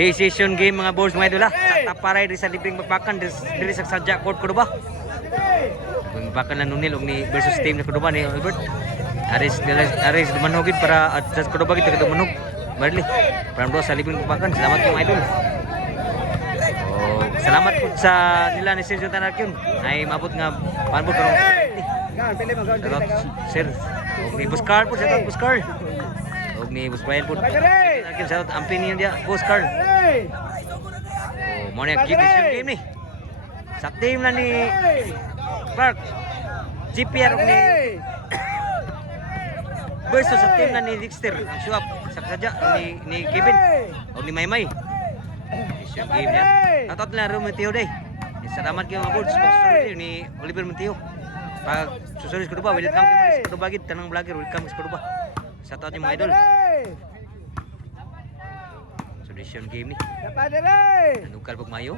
Decision game mga boys mga idol ha. Sa taparay di sa libreng magpakan diri sa Sadya Court Cordoba. Magpakan na nunil og ni versus team na Cordoba ni Albert. Aris manhugid para at sa Cordoba gid ka manhug. Marli. From sa libreng magpakan. Salamat mga idol. Salamat po sa nila ni Sergio Tanarkion ay mabot nga panbot karong Sir og ni Buscar po sa Buscar og ni Bus Brian po Tanarkion sa ampin niya dia Buscar mo na keep this game ni sa team na ni Clark GPR og ni versus sa team na ni Dexter show up sa Sadya ni Kevin og ni Maymay decision game niya. Tatot na rin Menteo day. Salamat kayo mga boards. Pag-susunod ni Oliver Menteo. Pag susunod sa Cordoba, welcome kayo sa Cordoba. Tanang vlogger, welcome sa Cordoba. Sa taot yung mga idol. So, decision game ni. Nanukal pag mayo.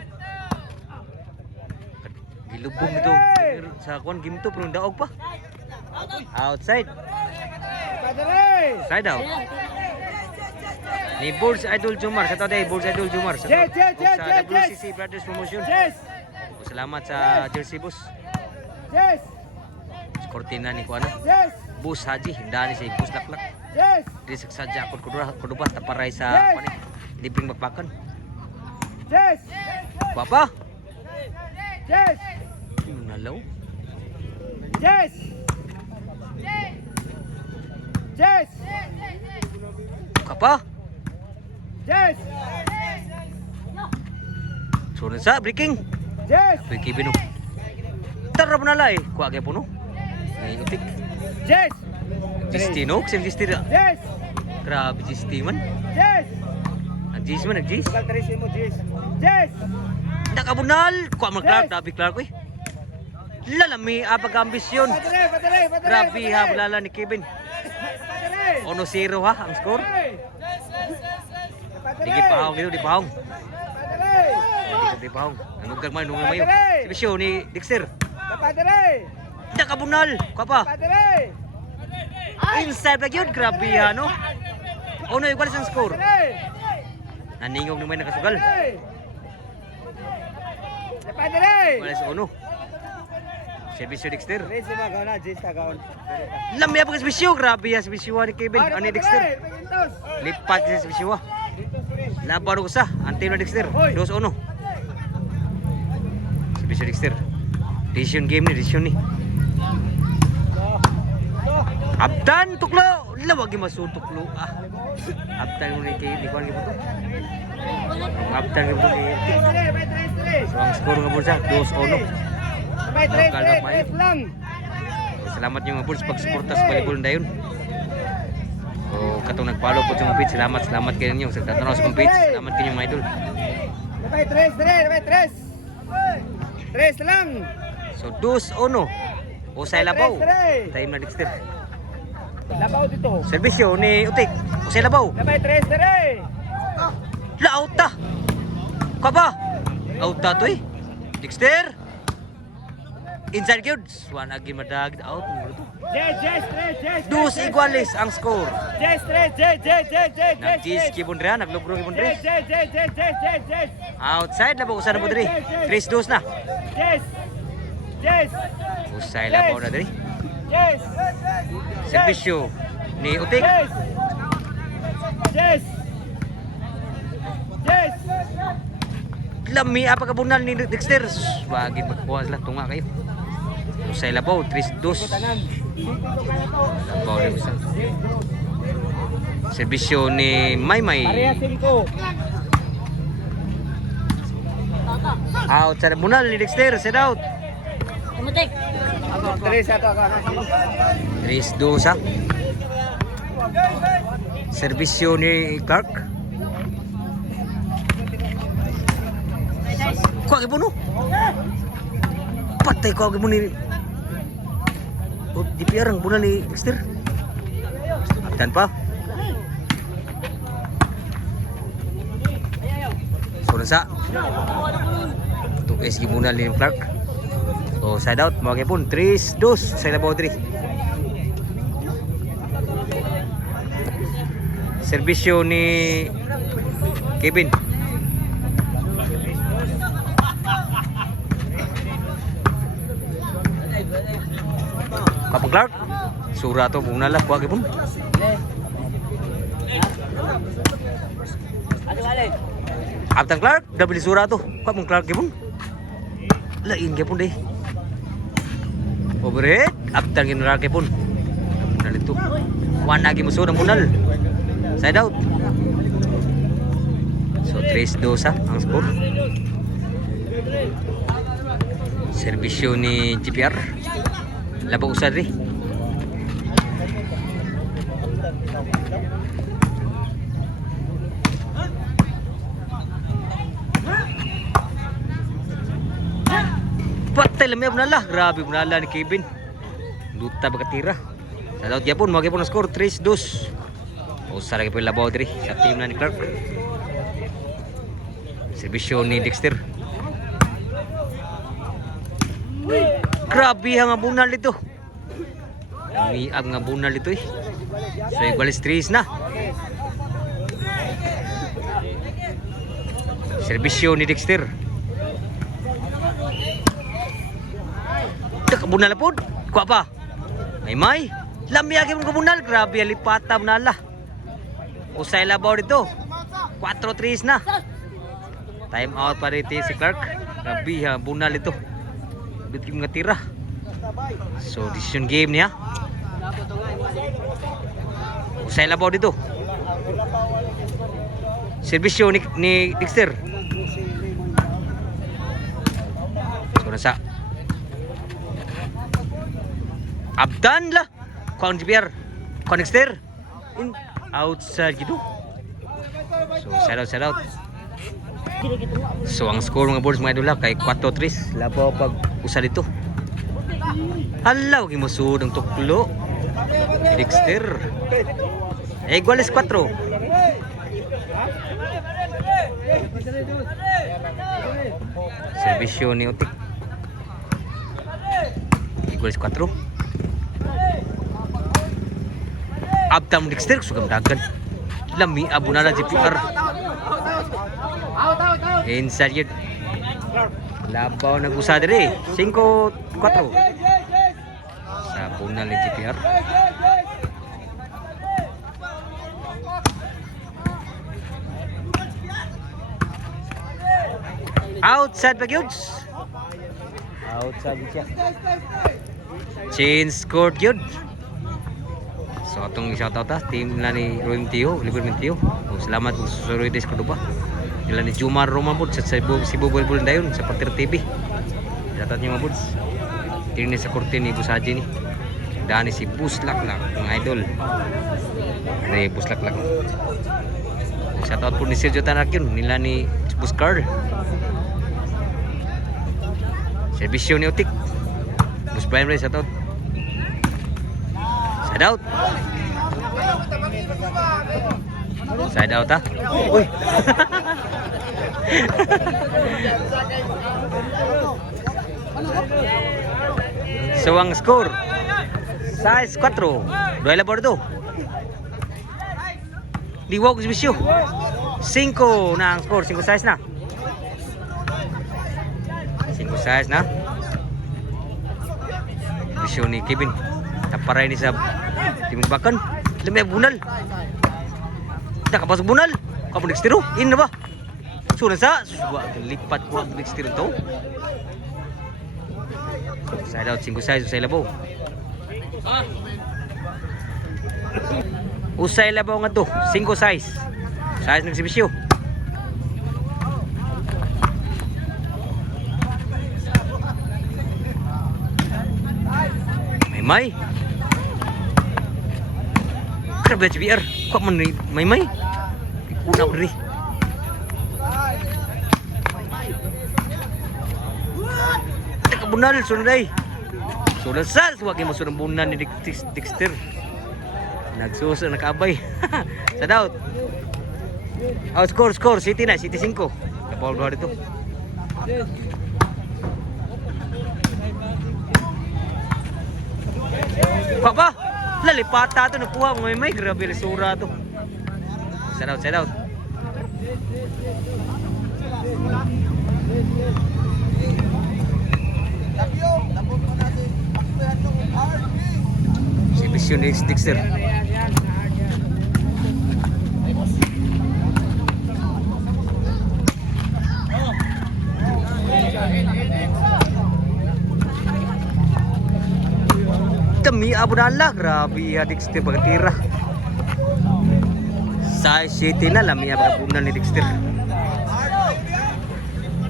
Gilubong nito. Sa kuwan game to, pero daog pa. Outside. Side out. Ni Bulls Idol Jumar sa today Bulls Idol Jumar sa WCC Brothers Promotion. Salamat sa Jersey Boss. Cortina ni kuana. Bus Haji hindani si Bus Laklak. Di sa Sadya Cordoba taparay sa kuan libreng magpakan. Papa. Nalaw. Kapa. Sunod sa breaking. Breaking bino. Tara mo nalay. Kuha kaya po no. May utik. Gisti no? Ksem gisti ra. Grabe gisti man. Nag-gis man, nag-gis. Nakabunal. Kuha man Clark. Grabe Clark eh. Lalami apag ambisyon. Grabe ha. Bulala ni Kevin. 1-0 ha ang score. Digi pahong dito, di pahong. Di pahong. Nanugag man, nungay mayo. Sibisyo ni Dexter. Nakabunal. Kapa. Inside lang yun. Grabe ha, no? Ono yung kwalis ang score. Naningog naman nakasugal. Kwalis ono. Servisyo Dexter. Lamya pa servisyo. Grabe ha, servisyo ni Kevin. Ano ni Dexter? Lipat sa servisyo ha. Laban ko sa Antino Dexter 2-1. Servisyo Dexter. Decision game ni, decision ni. Abdan tuklo. Lawag yung masun tuklo. Abdan mo ni Kevin. Ikuan mo to. Abdan mo ni. So ang score nga po sa 2-1. Salamat yung mga bulls pag-suporta sa volleyball dayon. O katong nagpalo po sa mga page. Salamat kayo ninyo sa tatanaw sa mga page. Salamat kayo mga idol. 3 lang. So 2-1. Usay Labaw. Time na Dexter. Labaw dito. Servisyo ni Utik. Usay Labaw. 3. Lauta. Kaba. Auta to eh. Dexter. Inside goods. One again madag out. Dos iguales ang score. Nag-gis kibon rin. Naglugro kibon rin. Outside na ba? Usa na po diri. 3-2 na. Usay na po na diri. Servisyo ni Utik. Lami apa kabunal ni Dexter. Wagi magkuha sila. Tunga kayo. Usay Labaw, 3-2. Labaw rin usa. Servisyo ni Maymay. Out sa bunal ni Dexter. Set out. 3-2 sa. Servisyo ni Clark. Kuha kipo no? Patay kuha kipo ni DPR ang bunal ni Dexter. Abdan pa. So nasa 2S bunal ni Clark. So side out mga kipon 3-2 sa Labaw 3. Servisyo ni Kevin. Kapag Clark. Sura to bunal lah kuha gipon. Abtang Clark, double sura to. Kapag Clark gipon. Lain gipon deh. Overhead, abtang Clark gipon. Bunal itu. One lagi musuh ng bunal. Side out. So 3-2 ang score. Serbisyo ni GPR. Labo usad ri. Patay lamay bunala. Grabe bunala ni Kevin. Duta bakatira. Sa laut Japon, magi po na score 3-2. Usa lagi po yung labaw diri sa team na ni Clark. Serbisyo ni Dexter. Grabe ang bunal dito. Miag nga bunal dito eh. So igualis 3 na. Serbisyo ni Dexter. Bunal po. Kuha pa. May. Lamiagin mo bunal. Grabe alipata bunala. Usay labaw dito. 4-3 na. Time out pa rin si Clark. Grabe ha. Bunal ito. Bitim nga tira. So decision game niya. Usay labaw dito. Serbisyo ni Dexter. So nasa Abdan lah. Kuang GPR. Kuang Dexter. Outside gitu. So side out. So ang score mga boards mga idol kay 4-3 labaw pag usa dito. Halaw gi mosud ang tuklo. Dexter. Iguales 4. Serbisyo ni Utik. Iguales 4. Abtam Dexter sugam dagan. Lami abunala GPR. Inside yun. Labaw nag-usa diri. 5-4. Sa bunal ni GPR. Outside pa yun. Outside siya. Change scored yun. So atong shoutout team na ni Royem Tio, Liverman Tio. Salamat kung susuroy des ko ba. Sila ni Jumar Roman po sa Cebu Bulbul dayon sa Partir TV. Shoutout niyo mga buds. Tini sa korte ni Busaji ni. Dani si Buslaklak ng idol. Ni Buslaklak. Shoutout po ni Sergio Tanakyun nila ni Buskar. Serbisyo ni Utik. Bus Brian Ray shoutout. Side out. Side out ha. Uy. So ang score 6-4. Duela bordo. Diwag Serbisyo. 5 na ang score. 5-6 na. 5-6 na. Serbisyo ni Kevin. Taparay ni sa timing bakan. Lamay bunal. Nakapasok bunal. Kamu Dexter in na ba? Sunan sa lipat ko ang Dexter to. Side out 5-6 usay labaw. Usay labaw nga to 5-6. Size ng Serbisyo. May Grabe GPR. Kok man may una ko rin. Teka bunal sunod ay. Sunod sa wag mo sunod bunal ni Dexter. Nagsuso nakabay. Sa out. Score City na City 5. Kapal dua dito. Papa, lalipata to nakuha mo may grabe lisura to. Side out. Si Vision ni Dexter. Demi Abu Dalla, grabe ya Dexter pagkatira. Sa City na lami ang pagkapunan ni Dexter.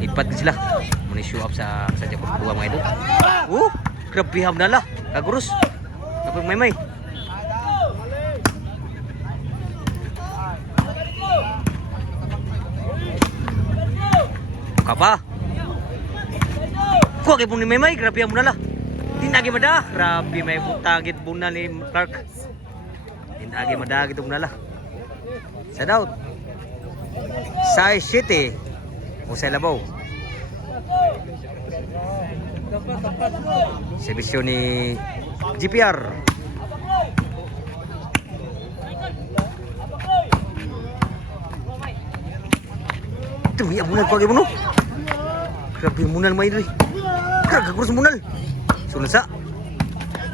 Ipat din sila. Muna show up sa Japan dua mga idol. Grabe Abu Dalla, kagurus. Kapag may. Kapa. Kuha kay pun ni may, grabe Abu Dalla. Tinagi mada, grabe may butagit bunal ni Clark. Tinagi mada gitu bunala. Sa daut. Sa City. O sa Labaw. Servisyo ni GPR. Ito, iya bunal ko mo no. Grabe bunal may dili. Grabe kurus bunal. Sunod sa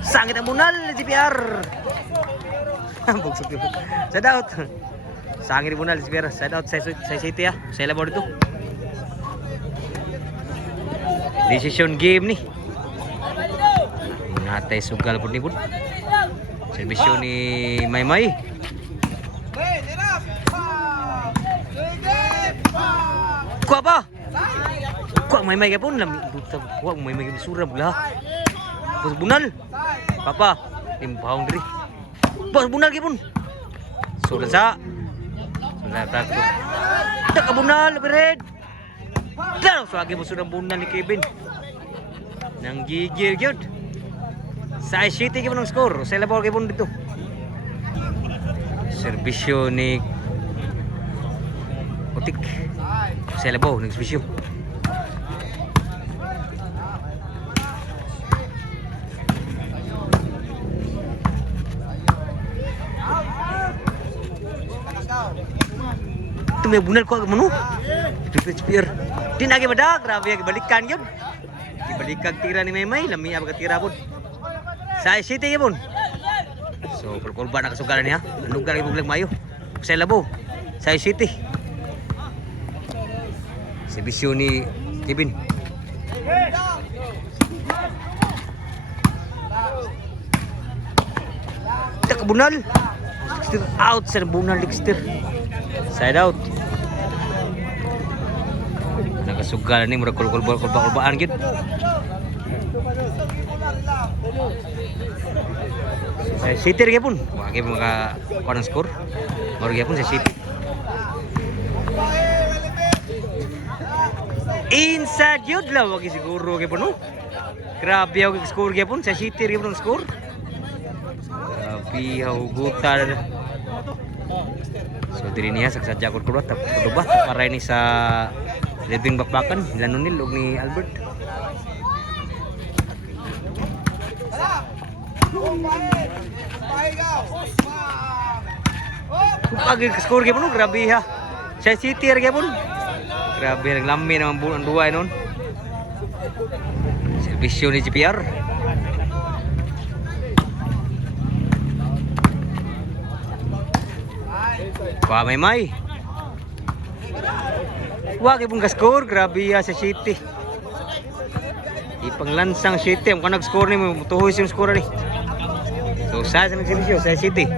sangit ang bunal GPR. Bugsok yun. Sa daut. Sangit ang bunal GPR. Sa daut sa City ya. Sa Labaw dito. Decision game nih. Natay sugal pun ni pun. Servisyo ni Maymay. Kuha pa. Kuha Maymay ka pun. Kuha Maymay ka surab lah. Bos bunal. Papa. Timpahong diri. Bos bunal ka pun. Sudah sa. Sudah takut. Tak ka bunal. Bered. Claro, swagi mo sunang bunal ni Kevin. Nang gigil yun. Sa City ka mo ng score. Sa Labaw ka mo dito. Servisyo ni Otik. Sa Labaw, nag-servisyo. Ito may bunal ko agad mo no? Ito spear. Tinagi mada, grabe balikan yun. Ibalikan tira ni Maymay, lami ang tira po. Sa City yun. So, pulkulba na kasugaran niya. Anong gari buglag mayo? Sa Labaw, sa City. Servisyo ni Kevin. Tak bunal. Dexter out sa bunal Dexter. Side out. Nakasugal ni murag kulbaan gid. Sa City rin pun. Wagi mga kuan score. Murag gyapon sa City. Inside yun lang wagi siguro gyapon no. Grabe ang score gyapon sa City rin ang score. Grabe hugutan. So diri niya saksadya ko kulo tapos ba para ini sa living bakbakan lanon ni log ni Albert. Pag score gyapon no grabe ha. Sa City rin gyapon. Grabe ang lami naman bulan duwa noon. Servisyo ni GPR. Wah, Maymay. Wag ibang ka-score, grabe ya sa City. Ipanglansang City, ang nag-score ni mo, tuhoy yung score ni. So, sa nag-servisyo sa City.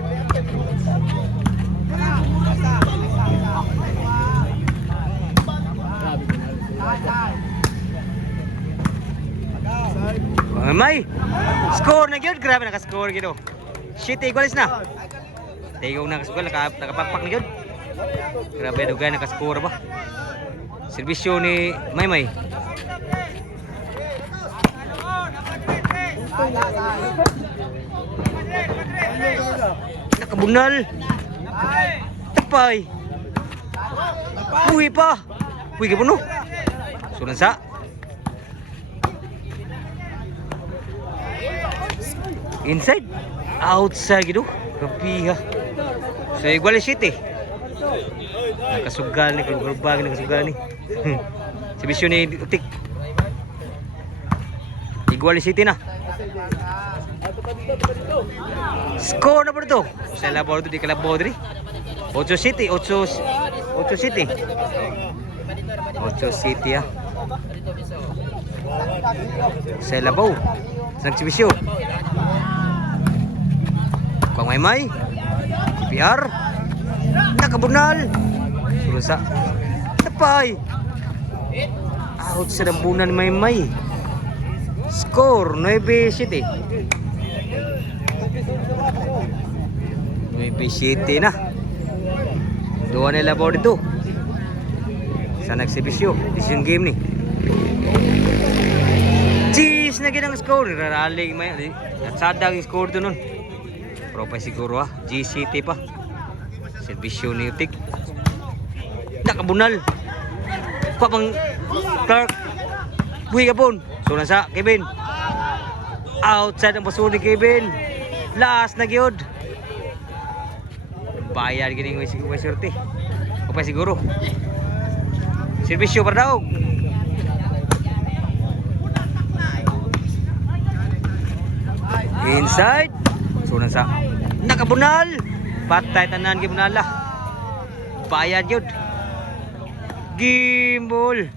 Maymay. Score na gyud, grabe naka-score gyud. City igualis na. Tigong nakasugal, nakapakpak na yun. Grabe dugay, nakascore ba? Servisyo ni Maymay. Nakabunal. Tapay. Uwi pa. Uwi ka po no? Sunan sa. Inside. Outside gitu. Grabe ha. So, Iguales City. Nakasugal ni, kulubag nakasugal ni. Servisyo ni Utik. Iguales City na. Score na po dito. Sa labor dito, di kalabaw dito. 8 City, 8 City. 8 City ah. Sa labaw. Sa nagsibisyo. Kung may PR. Nakabunal. Sulo sa tapay. Out sa dambunan may. Score 9 City. 9 City na. Dua nila po dito. Sa nagsibisyo. Decision game ni. Cheese na ginang score. Raraling may. Natsadang yung score doon nun. Pero pa siguro ah. G-City pa. Servisyo ni Utik. Nakabunal. Papang Clark. Buhi ka pun. So nasa Kevin. Outside ang paso ni Kevin. Last na gyud. Bayar gini may swerte. O pa siguro. Servisyo para daog. Inside. So nasa nakabunal. Patay tanan gyud bunala. Bayad gyud. Gimbal.